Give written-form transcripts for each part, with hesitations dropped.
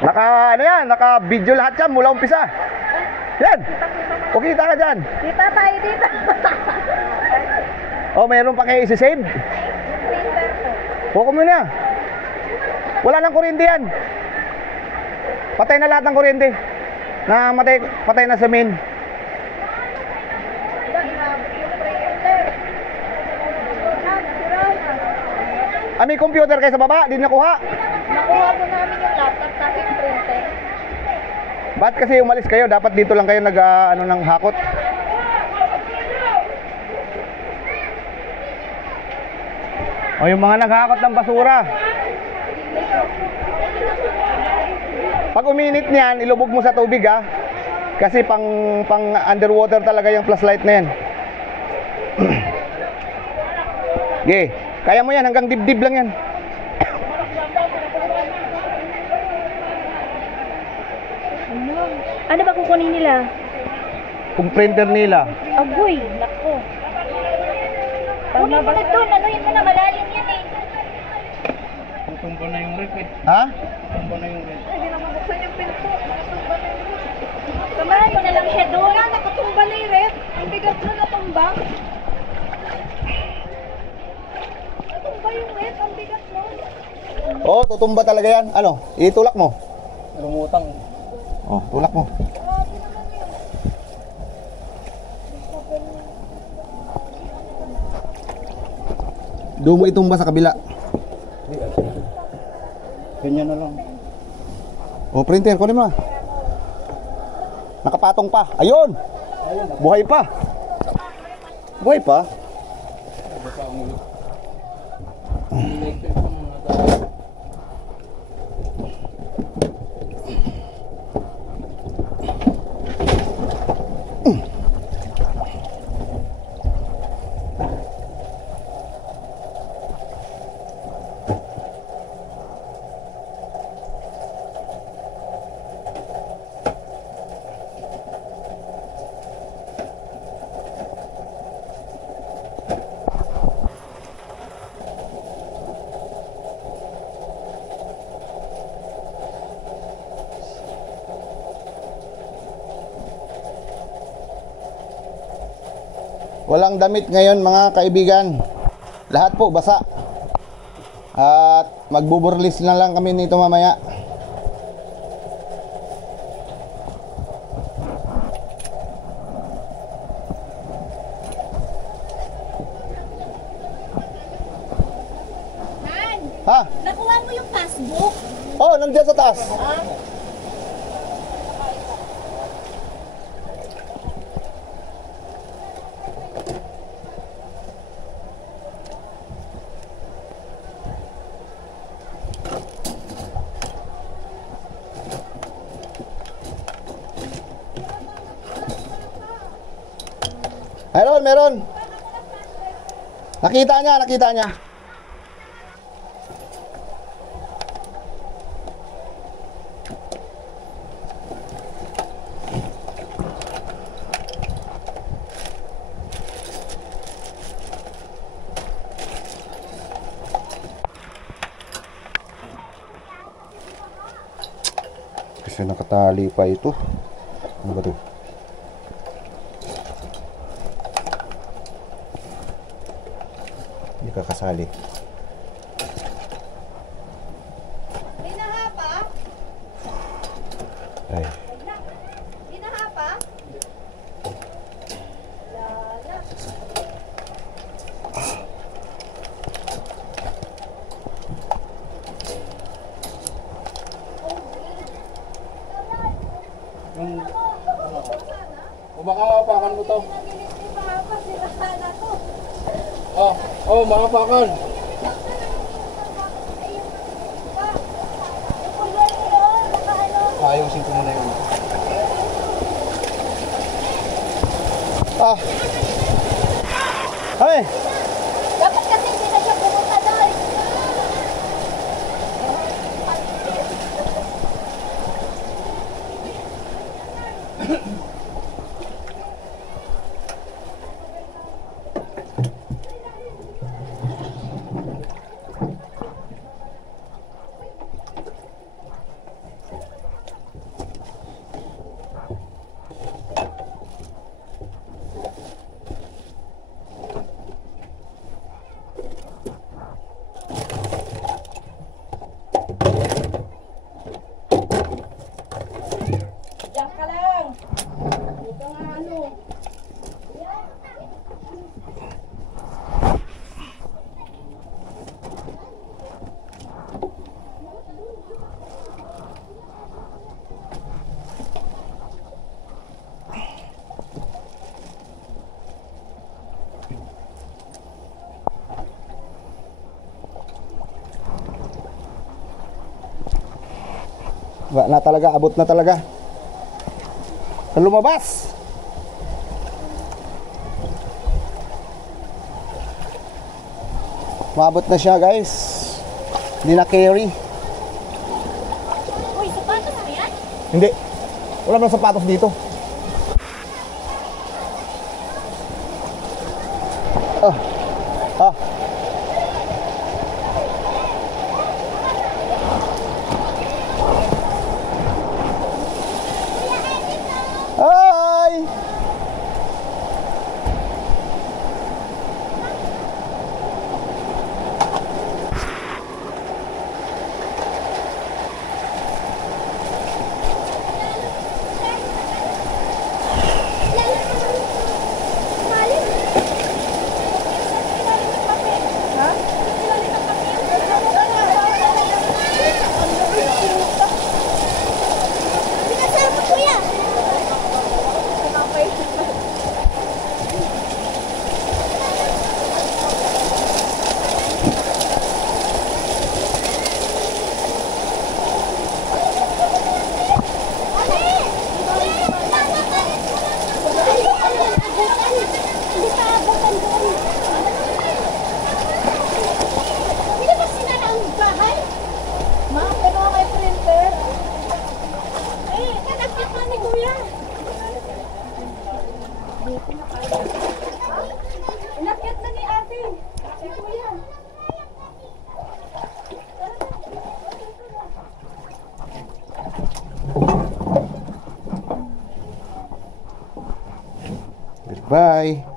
Ano yan, naka-video lahat yan mula umpisa. Yan. O kita ka dyan. Kita tayo dito. O mayroon pa kayo isi-save. Printer po. Huwag mo na. Wala nang kuryente yan. Patay na lahat ng kuryente. Patay na sa main. May computer kayo sa baba? Di nakuha? Nakuha po namin yung laptop kasi yung printer. Ba't kasi umalis kayo? Dapat dito lang kayo ng hakot. O yung mga naghakot ng basura. Pag uminit niyan, ilubog mo sa tubig ha. Kasi pang underwater talaga yung flashlight na yan. Okay. Kaya mo yan, hanggang dibdib lang yan. Ano ba kukunin nila? Kung printer nila. Agoy, nako. Kunin mo na doon, anuhin mo na, malalim yan eh. Tumba na yung rep eh. Ha? Tumba na yung rep. Hindi na mabuksan yung pinto. Nakatumba na yung rep. Samahan mo na lang siya doon. Nakatumba na yung rep. Ang bigat na natumba. Natumba yung rep, ang bigat mo. Oo, tutumba talaga yan. Ano? Itulak mo. Lumutang. Oh, tulak mo. Doon mo itumba sa kabila. Ganyan na lang. Oh, printer, kunin mo. Nakapatong pa. Ayun! Buhay pa. Buhay pa. Walang damit ngayon mga kaibigan. Lahat po basa. At magbuburlis na lang kami nito mamaya. Han, Ha? nakuha mo yung passbook. Oh, nandiyan sa taas. Meron. Nakita niya. Kasi nakatali pa ito. Ano ba ito? Hindi kakasali. Hinahapa? Ay. Hinahapa? Lala. O baka mapakan mo to. Oh, mapakan. Ayusin ko muna yun. Ay! Dapat kasi hindi na siya pumunta doon. Wala na talaga, abot na talaga. Lumabas. Maabot na siya, guys. Hindi na carry. Uy, sapatos mo yan? Hindi. Wala naman sapatos dito. Ah. Ah. Hi! Inakyat na ni ate. Si kuya. Goodbye.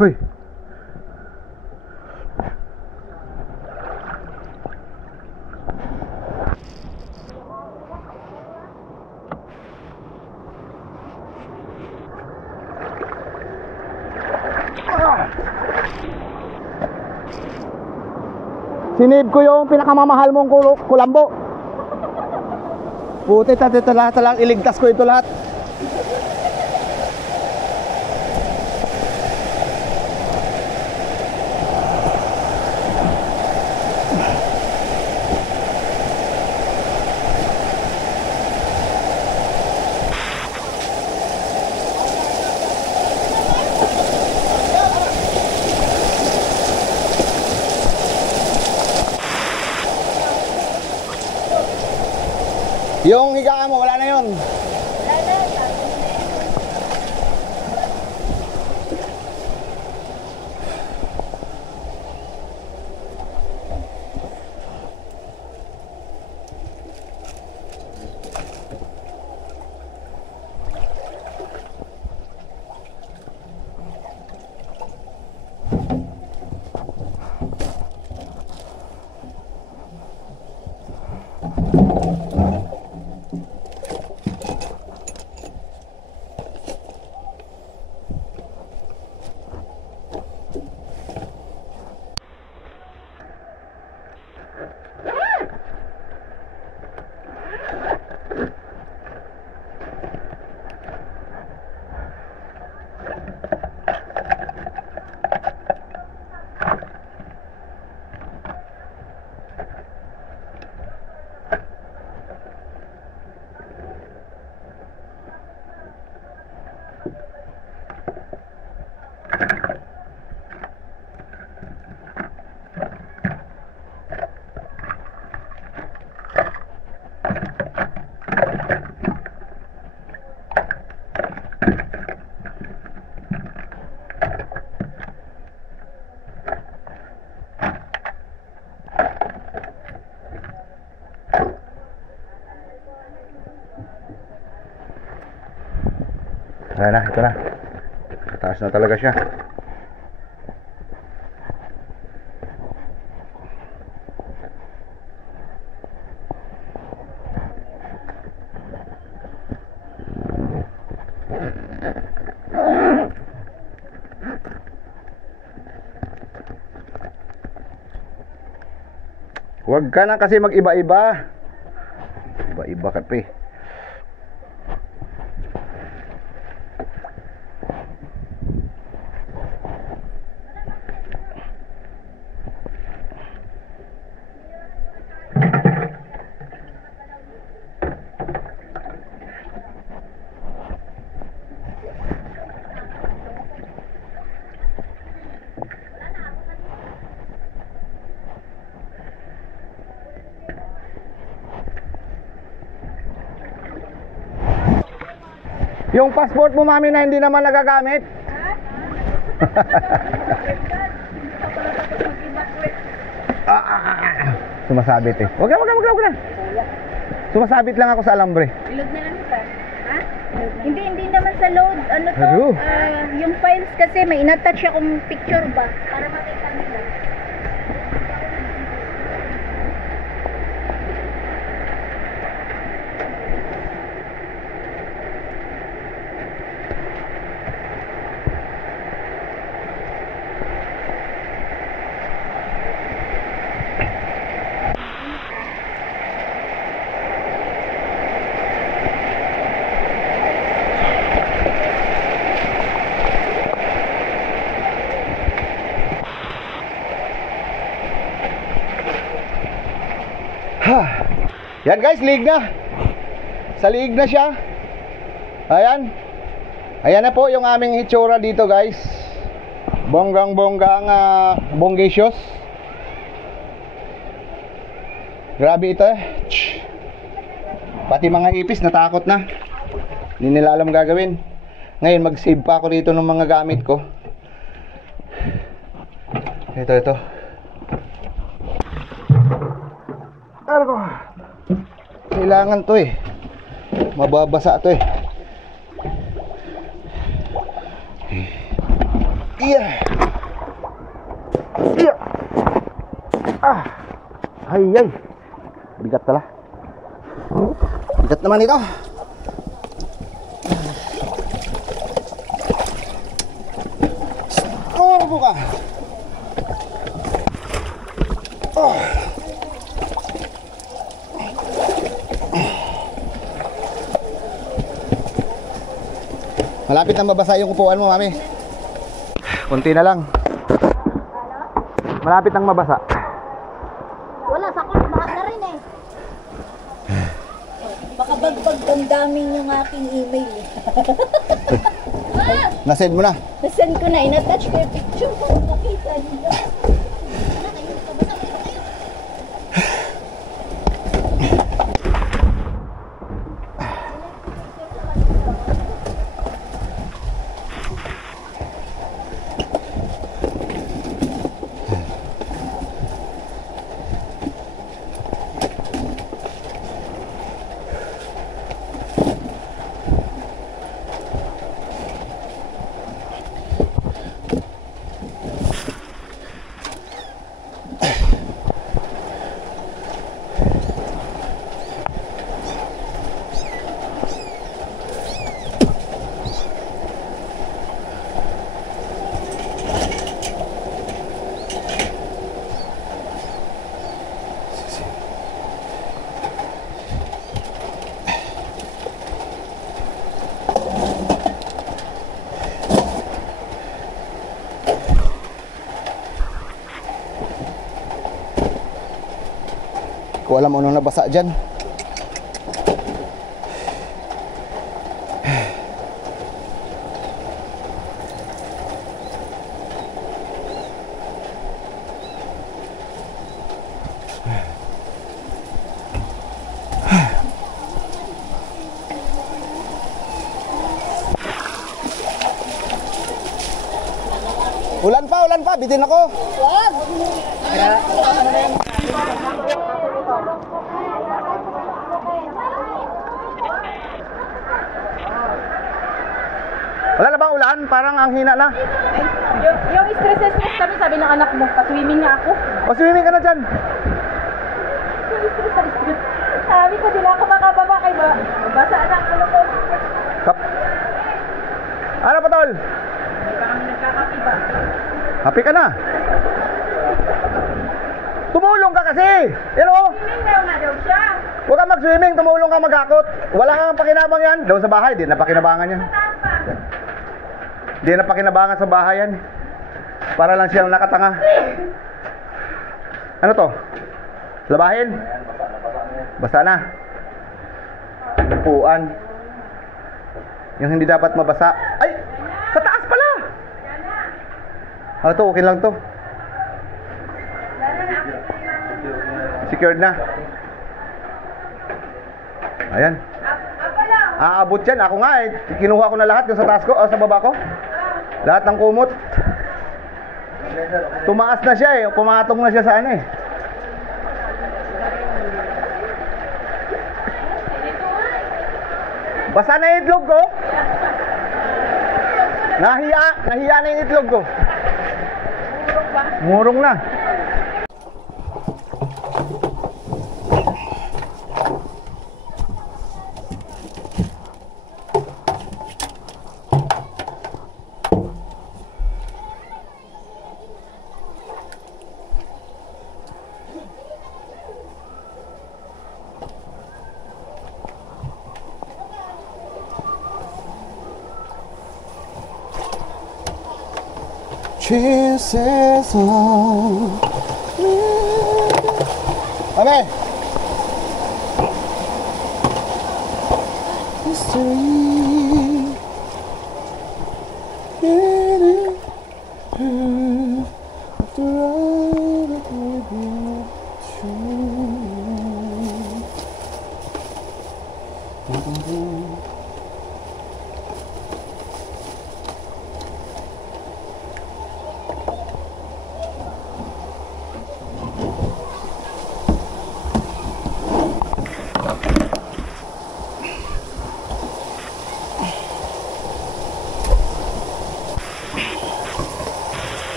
Hoy. Sinave ko yung pinakamamahal mong kulambo. Puti, ito lahat lang. Iligtas ko ito lahat. Yung higaan mo, wala na yun. Wala na, sabi mo na yan. Ayan na, ito na. Taas na talaga siya. Huwag ka na kasi mag-iba-iba. Iba-iba ka pa eh. Yung passport mo, mami, na hindi naman nagagamit. Sumasabit eh. Wag na. Sumasabit lang ako sa alambre. Ilog na lang pa. Ha? Hindi naman sa load. Ano to? Ano? Yung files kasi may inattach akong picture ba? Para makita nila. Yan guys, liig na. Sa liig na siya. Ayan. Ayan na po yung aming hitsura dito guys. Bonggang-bonggang bonggesios. Grabe ito eh. Pati mga ipis natakot na. Hindi nila alam gagawin. Ngayon mag-save pa ako dito ng mga gamit ko. Ito. Ano ko? Kailangan to eh. Mababasa to eh. Iya. Ay. Bigat pala. Bigat naman ito. Malapit na mabasa yung upuan mo, mami. Kunti na lang. Malapit nang mabasa. Wala, sa akin, mahal na rin eh. Baka bagbag damdamin yung aking email eh. Nasend mo na. Nasend ko na, in-attach ko yung picture ko. Makita nila. Ko alam ano nabasa dyan. Ulan pa, bitin ako. Wag! Wala na bang ulan? Parang ang hina na. Yung stress kami, sabi ng anak mo, pa-swimming nga ako. O, swimming ka na dyan. Sabi ko, di na ako makababa kay ba? Basa na ako ko. Ano pa, tol? Hindi pa kami nagkakapi ba? Happy ka na. Tumulong ka kasi. Yan o. Swimming daw nga daw siya. Huwag ka mag-swimming, tumulong ka mag-akot. Wala kang pakinabang yan. Doon sa bahay, di na pakinabangan yan. Di na pakinabangan sa bahay yan. Para lang siyang nakatanga. Ano to? Labahin? Basa na. Upuan. Yung hindi dapat mabasa. Ay! Sa taas pala! Ah, to, okay lang to. Secured na. Ayan. Aabot yan. Ako nga eh. Kinuha ko na lahat yung sa taas ko, sa baba ko. Lahat ng kumot. Tumaas na siya eh. Pumatong na siya sa ano eh. Basa na yung itlog ko. Nahiya na yung itlog ko. Murong na. Chances on Amen. History. After all that we've been through.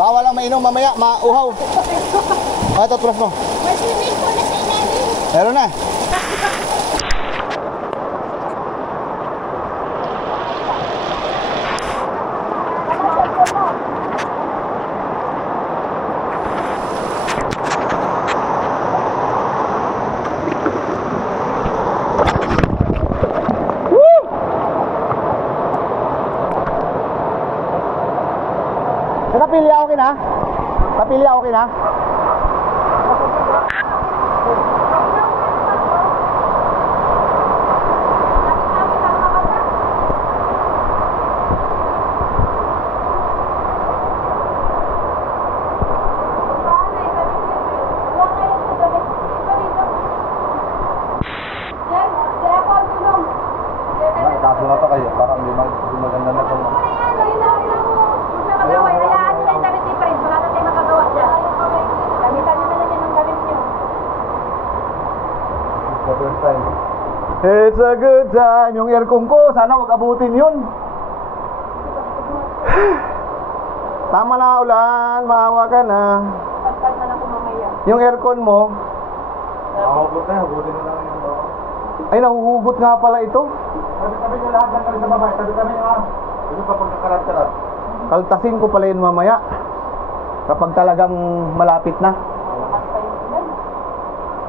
Baka walang mainom mamaya, mauhaw. Ah, ito, tulas mo. May swimming pool na sa ilalim. Meron na. okay na? Kaso na to kayo, parang di maganda na itong... It's a good time. Yung aircon ko, sana wag abutin yun. Tama na ulan, maawa ka na. Yung aircon mo, Makakabot na, abutin na lang yung bako. ay nahuhugot nga pala ito. Sabi nyo lahat ng kalit sa babae, sabi kami nga. Ito pa pagkakarat-karat. Kaltasin ko pala yun mamaya. Kapag talagang malapit na.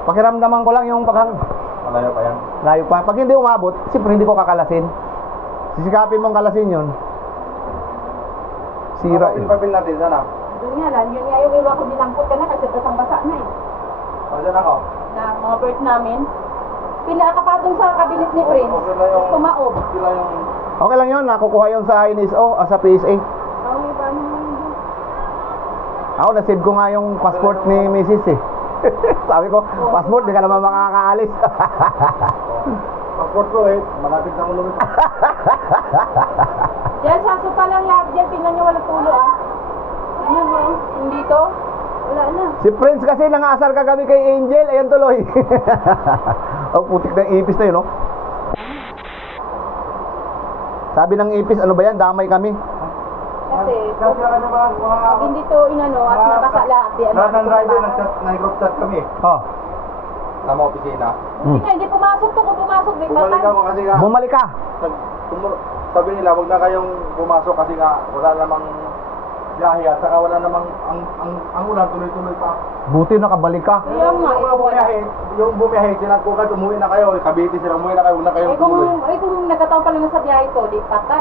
Pakiramdaman ko lang yung paghang Malayo pa yan. layo pa. Pag hindi umabot, siyempre hindi ko kakalasin. Sisikapin mong kalasin yun. Sira eh. Pabil natin, sana. Doon nga lang, yun nga yung iwa ko nilangkot ka na kasi basang-basa na eh. O, dyan ako. Na mga bird namin. Pinakapatong sa kabinet ni Prince. Okay na yung... Tapos tumaob. Sila yung... Okay lang yun, nakukuha yun sa NSO, sa PSA. Okay, paano naman yun? Ako, nasave ko nga yung passport ni Mrs. eh. Sabi ko, passport, di ka naman makakaalis. Passport ko eh, malapit na ulumit. Diyan, sa sopa lang lahat dyan. Tingnan nyo walang tulo ah. Tingnan mo, hindi to. Wala na. Si Prince kasi nangasar kagabi kay Angel, ayan tuloy. Oh, putik na ipis na yun, no? Sabi ng ipis, ano ba yan? Damay kami. Kasi, Kasi ano ba, pag hindi to inano at nabasa lahat, di ano. Lahat ng driver nag-group chat kami. Oh. Sama opisina. Hindi nga, hindi pumasok to. Kung pumasok, may Bumalik batang. ako kasi nga, Bumalik ka. sabi nila, wag na kayong pumasok kasi nga wala namang biyahe at saka wala namang ang ulan tuloy-tuloy pa. Buti nakabalik ka. Kaya nga, Yung bumiyahe, sinat ko kahit umuwi na kayo, Cavite sila, umuwi na kayo, huwag na kayong tumuloy. kung nagkataon pala na sa biyahe to, di patay.